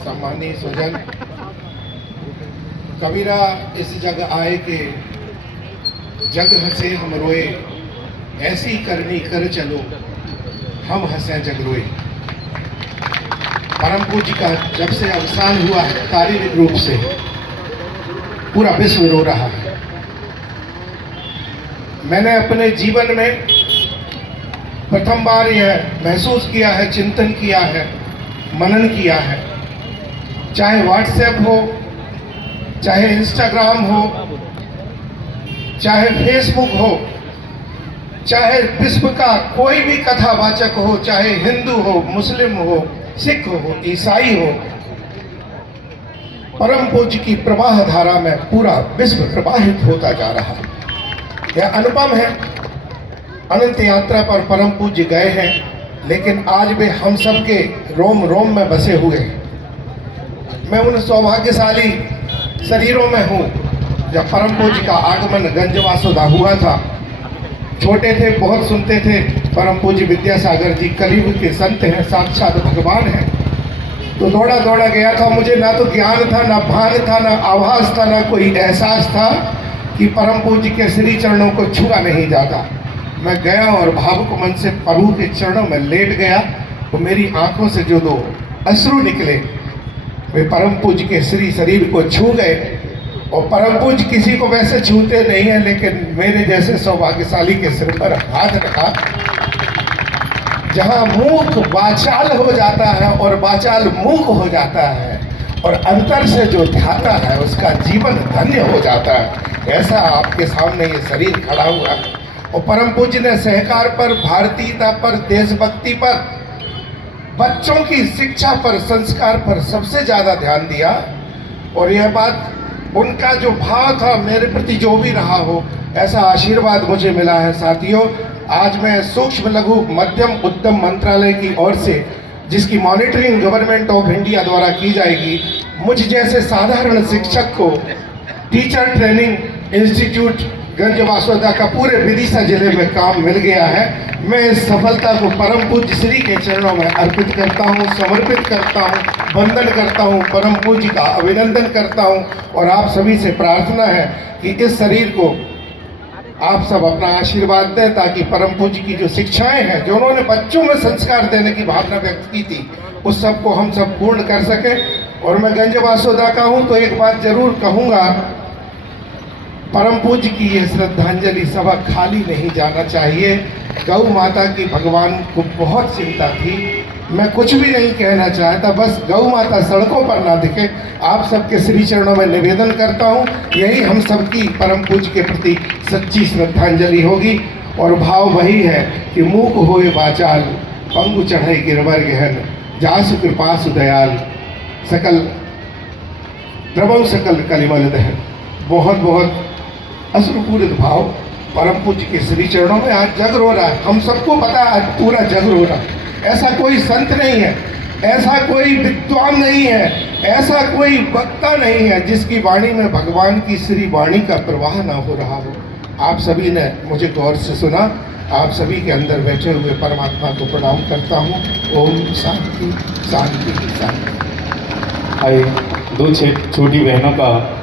सम्मानीय स्वजन, कबीरा इस जग आए के जग हंसे हम रोए, ऐसी करनी कर चलो हम हंसे जग रोए। परम पूज्य का जब से अवसान हुआ है शारीरिक रूप से, पूरा विश्व रो रहा है। मैंने अपने जीवन में प्रथम बार यह महसूस किया है, चिंतन किया है, मनन किया है। चाहे व्हाट्सएप हो, चाहे इंस्टाग्राम हो, चाहे फेसबुक हो, चाहे विश्व का कोई भी कथावाचक हो, चाहे हिंदू हो, मुस्लिम हो, सिख हो, ईसाई हो, परम पूज्य की प्रवाह धारा में पूरा विश्व प्रवाहित होता जा रहा है। यह अनुपम है। अनंत यात्रा पर परम पूज्य गए हैं, लेकिन आज वे हम सब के रोम रोम में बसे हुए हैं। मैं उन सौभाग्यशाली शरीरों में हूँ जब परम पूज्य का आगमन गंज वासुदा हुआ था। छोटे थे, बहुत सुनते थे। परम पूज्य विद्यासागर जी कलयुग के संत हैं, साक्षात भगवान हैं। तो दौड़ा दौड़ा गया था। मुझे ना तो ज्ञान था, ना भान था, ना आभास था, ना कोई एहसास था कि परम पूज्य के श्री चरणों को छुआ नहीं जाता। मैं गया और भावुक मन से प्रभु के चरणों में लेट गया। तो मेरी आंखों से जो दो अश्रु निकले वे परम पूज्य के श्री शरीर को छू गए। और परम पूज्य किसी को वैसे छूते नहीं है, लेकिन मेरे जैसे सौभाग्यशाली के सिर पर हाथ रखा। जहां मूक वाचाल हो जाता है और वाचाल मूक हो जाता है और अंतर से जो ध्याता है उसका जीवन धन्य हो जाता है। ऐसा आपके सामने ये शरीर खड़ा हुआ है। और परम पूज्य ने सहकार पर, भारतीयता पर, देशभक्ति पर, बच्चों की शिक्षा पर, संस्कार पर सबसे ज्यादा ध्यान दिया। और यह बात उनका जो भाव था मेरे प्रति जो भी रहा हो, ऐसा आशीर्वाद मुझे मिला है। साथियों, आज मैं सूक्ष्म लघु मध्यम उद्यम मंत्रालय की ओर से, जिसकी मॉनिटरिंग गवर्नमेंट ऑफ इंडिया द्वारा की जाएगी, मुझ जैसे साधारण शिक्षक को टीचर ट्रेनिंग इंस्टीट्यूट गंज वासुदा का पूरे विदिशा जिले में काम मिल गया है। मैं इस सफलता को परम पूज्य श्री के चरणों में अर्पित करता हूँ, समर्पित करता हूँ, वंदन करता हूँ, परम पूज्य का अभिनंदन करता हूँ। और आप सभी से प्रार्थना है कि इस शरीर को आप सब अपना आशीर्वाद दें, ताकि परम पूज्य की जो शिक्षाएं हैं, जो उन्होंने बच्चों में संस्कार देने की भावना व्यक्त की थी, उस सब को हम सब पूर्ण कर सके। और मैं गंज वासुदा का हूँ तो एक बात जरूर कहूँगा, परम पूज्य की ये श्रद्धांजलि सभा खाली नहीं जाना चाहिए। गौ माता की भगवान को बहुत चिंता थी। मैं कुछ भी नहीं कहना चाहता, बस गौ माता सड़कों पर ना दिखे, आप सबके श्री चरणों में निवेदन करता हूँ। यही हम सबकी परम पूज्य के प्रति सच्ची श्रद्धांजलि होगी। और भाव वही है कि मूक होए वाचाल, पंगु चढ़े गिरवर गहन, जासु कृपा सुदयाल, सकल द्रवम सकल कलिमल दहन। बहुत बहुत अश्रुपूरित भाव परम पूज्य के श्री चरणों में। आज जग रो रहा है, हम सबको पता है, आज पूरा जग रो रहा है। ऐसा कोई संत नहीं है, ऐसा कोई विद्वान नहीं है, ऐसा कोई वक्ता नहीं है जिसकी वाणी में भगवान की श्री वाणी का प्रवाह ना हो रहा हो। आप सभी ने मुझे गौर से सुना। आप सभी के अंदर बैठे हुए परमात्मा को प्रणाम करता हूँ। ओम शांति शांति शांति। आइए, दो छोटी बहनों का